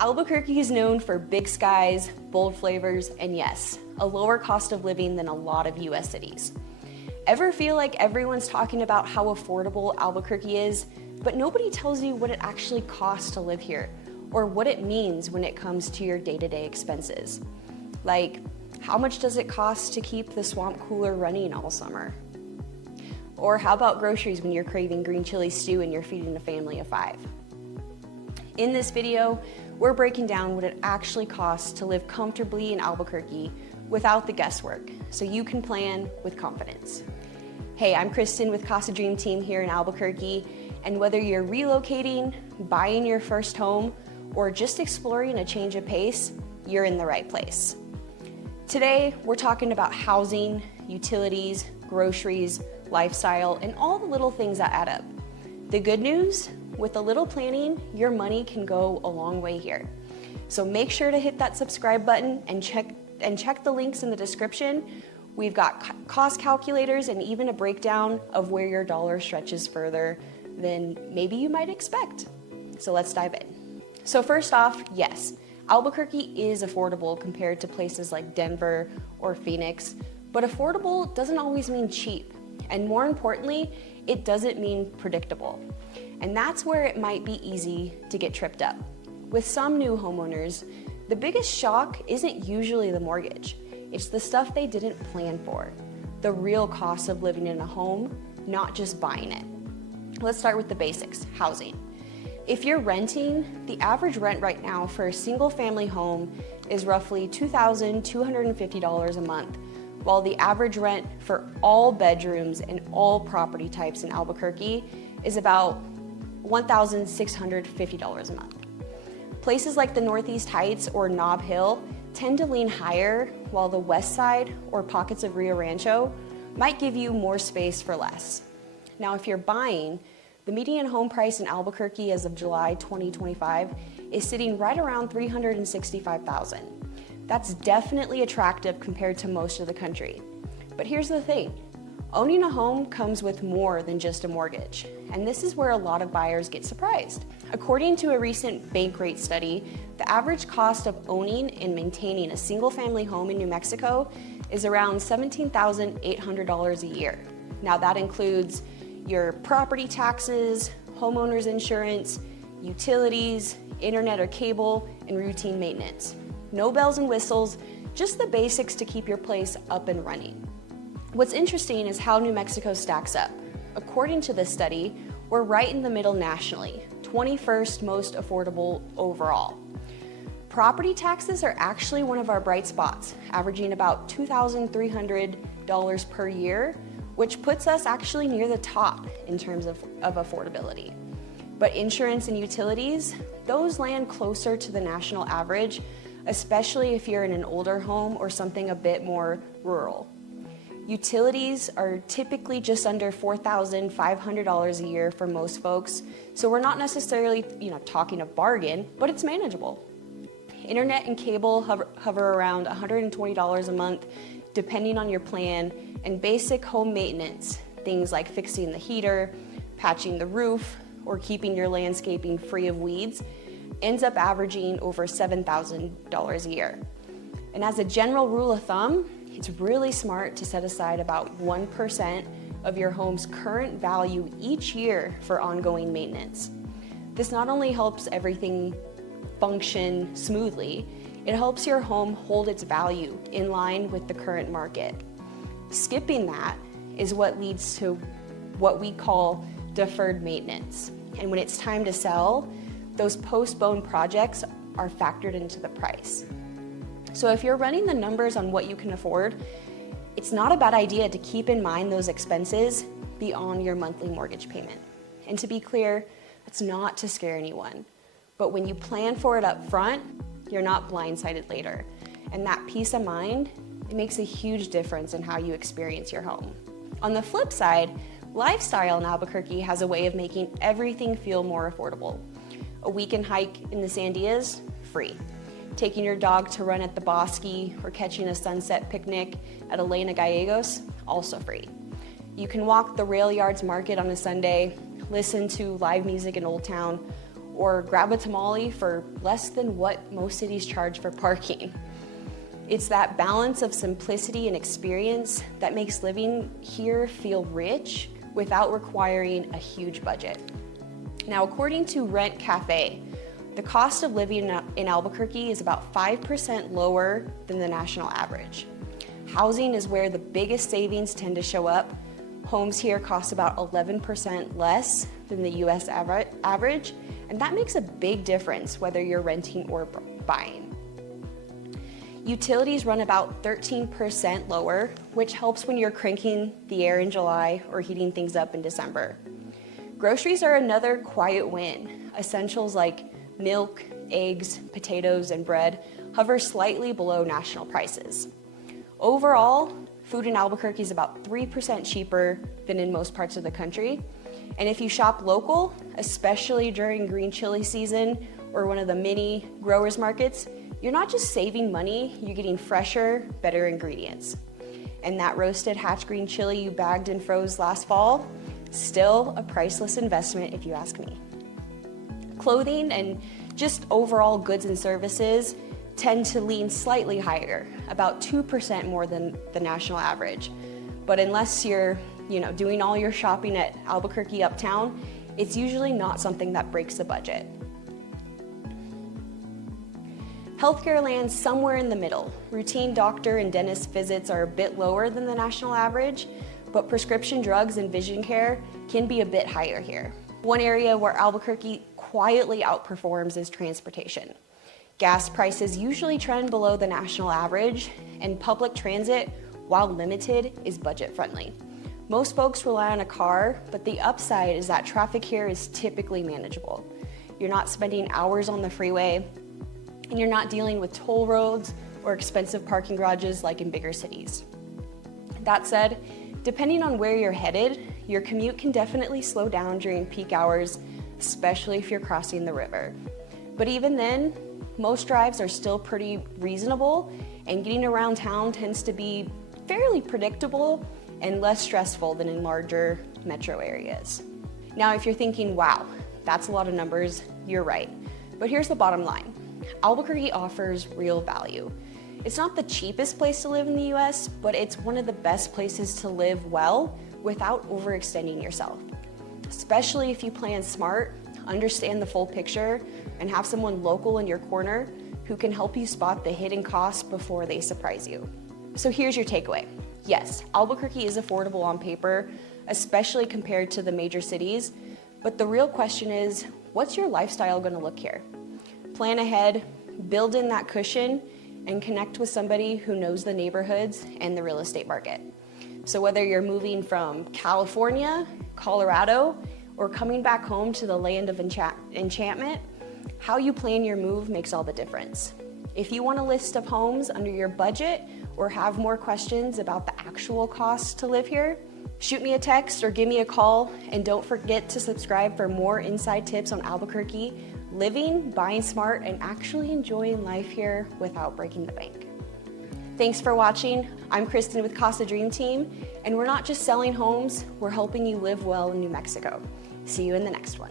Albuquerque is known for big skies, bold flavors, and yes, a lower cost of living than a lot of US cities. Ever feel like everyone's talking about how affordable Albuquerque is, but nobody tells you what it actually costs to live here, or what it means when it comes to your day-to-day expenses? Like, how much does it cost to keep the swamp cooler running all summer? Or how about groceries when you're craving green chili stew and you're feeding a family of 5? In this video, we're breaking down what it actually costs to live comfortably in Albuquerque without the guesswork, so you can plan with confidence. Hey, I'm Kristen with Casa Dream Team here in Albuquerque, and whether you're relocating, buying your first home, or just exploring a change of pace, you're in the right place. Today, we're talking about housing, utilities, groceries, lifestyle, and all the little things that add up. The good news? With a little planning, your money can go a long way here. So make sure to hit that subscribe button and check the links in the description. We've got cost calculators and even a breakdown of where your dollar stretches further than maybe you might expect. So let's dive in. So first off, yes, Albuquerque is affordable compared to places like Denver or Phoenix, but affordable doesn't always mean cheap. And more importantly, it doesn't mean predictable. And that's where it might be easy to get tripped up. With some new homeowners, the biggest shock isn't usually the mortgage. It's the stuff they didn't plan for. The real cost of living in a home, not just buying it. Let's start with the basics, housing. If you're renting, the average rent right now for a single family home is roughly $2,250 a month, while the average rent for all bedrooms and all property types in Albuquerque is about $1,650 a month. Places like the Northeast Heights or Nob Hill tend to lean higher, while the West Side or pockets of Rio Rancho might give you more space for less. Now, if you're buying, the median home price in Albuquerque as of July 2025 is sitting right around $365,000. That's definitely attractive compared to most of the country. But here's the thing. Owning a home comes with more than just a mortgage, and this is where a lot of buyers get surprised. According to a recent bank rate study, the average cost of owning and maintaining a single-family home in New Mexico is around $17,800 a year. Now that includes your property taxes, homeowner's insurance, utilities, internet or cable, and routine maintenance. No bells and whistles, just the basics to keep your place up and running. What's interesting is how New Mexico stacks up. According to this study, we're right in the middle nationally, 21st most affordable overall. Property taxes are actually one of our bright spots, averaging about $2,300 per year, which puts us actually near the top in terms of affordability. But insurance and utilities, those land closer to the national average, especially if you're in an older home or something a bit more rural. Utilities are typically just under $4,500 a year for most folks, so we're not necessarily talking a bargain, but it's manageable. Internet and cable hover around $120 a month, depending on your plan, and basic home maintenance, things like fixing the heater, patching the roof, or keeping your landscaping free of weeds, ends up averaging over $7,000 a year. And as a general rule of thumb, it's really smart to set aside about 1% of your home's current value each year for ongoing maintenance. This not only helps everything function smoothly, it helps your home hold its value in line with the current market. Skipping that is what leads to what we call deferred maintenance. And when it's time to sell, those postponed projects are factored into the price. So if you're running the numbers on what you can afford, it's not a bad idea to keep in mind those expenses beyond your monthly mortgage payment. And to be clear, that's not to scare anyone. But when you plan for it up front, you're not blindsided later. And that peace of mind, it makes a huge difference in how you experience your home. On the flip side, lifestyle in Albuquerque has a way of making everything feel more affordable. A weekend hike in the Sandias, free. Taking your dog to run at the Bosque or catching a sunset picnic at Elena Gallegos, also free. You can walk the Rail Yards Market on a Sunday, listen to live music in Old Town, or grab a tamale for less than what most cities charge for parking. It's that balance of simplicity and experience that makes living here feel rich without requiring a huge budget. Now, according to Rent Cafe, the cost of living in Albuquerque is about 5% lower than the national average. Housing is where the biggest savings tend to show up. Homes here cost about 11% less than the US average, and that makes a big difference whether you're renting or buying. Utilities run about 13% lower, which helps when you're cranking the air in July or heating things up in December. Groceries are another quiet win. Essentials like milk, eggs, potatoes, and bread hover slightly below national prices. Overall, food in Albuquerque is about 3% cheaper than in most parts of the country. And if you shop local, especially during green chili season or one of the mini growers markets, you're not just saving money, you're getting fresher, better ingredients. And that roasted hatch green chili you bagged and froze last fall, still a priceless investment if you ask me. Clothing and just overall goods and services tend to lean slightly higher, about 2% more than the national average. But unless you're doing all your shopping at Albuquerque Uptown, it's usually not something that breaks the budget. Healthcare lands somewhere in the middle. Routine doctor and dentist visits are a bit lower than the national average, but prescription drugs and vision care can be a bit higher here. One area where Albuquerque quietly outperforms is transportation. Gas prices usually trend below the national average, and public transit, while limited, is budget friendly. Most folks rely on a car, but the upside is that traffic here is typically manageable. You're not spending hours on the freeway, and you're not dealing with toll roads or expensive parking garages like in bigger cities. That said, depending on where you're headed, your commute can definitely slow down during peak hours, especially if you're crossing the river. But even then, most drives are still pretty reasonable, and getting around town tends to be fairly predictable and less stressful than in larger metro areas. Now, if you're thinking, wow, that's a lot of numbers, you're right. But here's the bottom line. Albuquerque offers real value. It's not the cheapest place to live in the US, but it's one of the best places to live well without overextending yourself. Especially if you plan smart, understand the full picture, and have someone local in your corner who can help you spot the hidden costs before they surprise you. So here's your takeaway. Yes, Albuquerque is affordable on paper, especially compared to the major cities, but the real question is, what's your lifestyle gonna look here? Plan ahead, build in that cushion, and connect with somebody who knows the neighborhoods and the real estate market. So whether you're moving from California, Colorado, or coming back home to the land of enchantment, how you plan your move makes all the difference. If you want a list of homes under your budget or have more questions about the actual cost to live here, shoot me a text or give me a call, and don't forget to subscribe for more inside tips on Albuquerque, living, buying smart, and actually enjoying life here without breaking the bank. Thanks for watching. I'm Kristen with Casa Dream Team, and we're not just selling homes, we're helping you live well in New Mexico. See you in the next one.